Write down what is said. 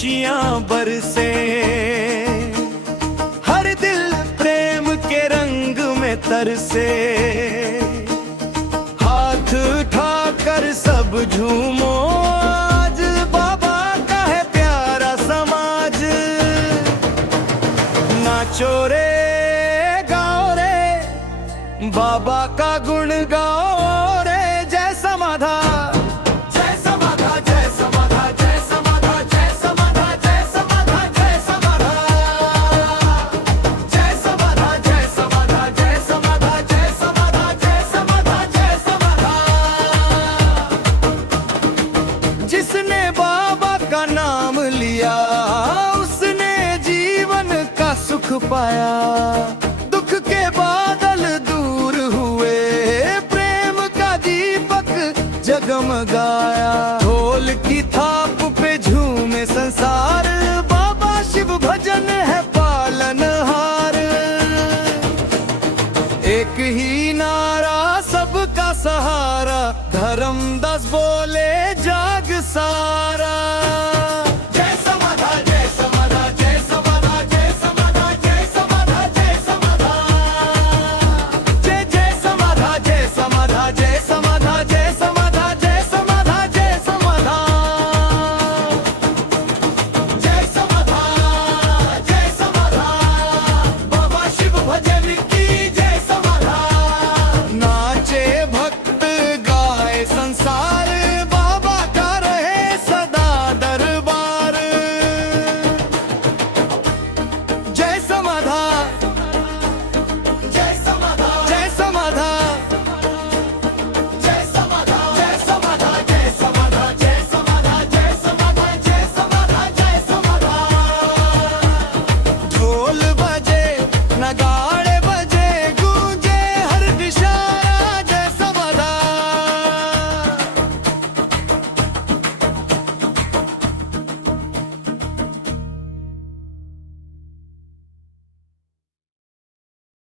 खुशियां बरसे, हर दिल प्रेम के रंग में तरसे। हाथ उठाकर सब झूमो, आज बाबा का है प्यारा समाज। नाचो रे गाओ रे, बाबा का गुण गाओ रे। जय समाधा, जय समाधा, जय समाधा, जय समाधा, जय समाधा, जय समाधा, जय समाधा, जय समाधा, जय समाधा, जय समाधा, जय समाधा, जय समाधा, जय समाधा। जिसने बाबा का नाम लिया, उसने जीवन का सुख पाया। दुख के बादल दूर हुए, प्रेम का दीपक जगमगाया। ढोल की थाप पे झूमे संसार, बाबा शिव भजन है पालनहार। एक ही नारा सबका सहारा, धर्मदास बोले जाग सा।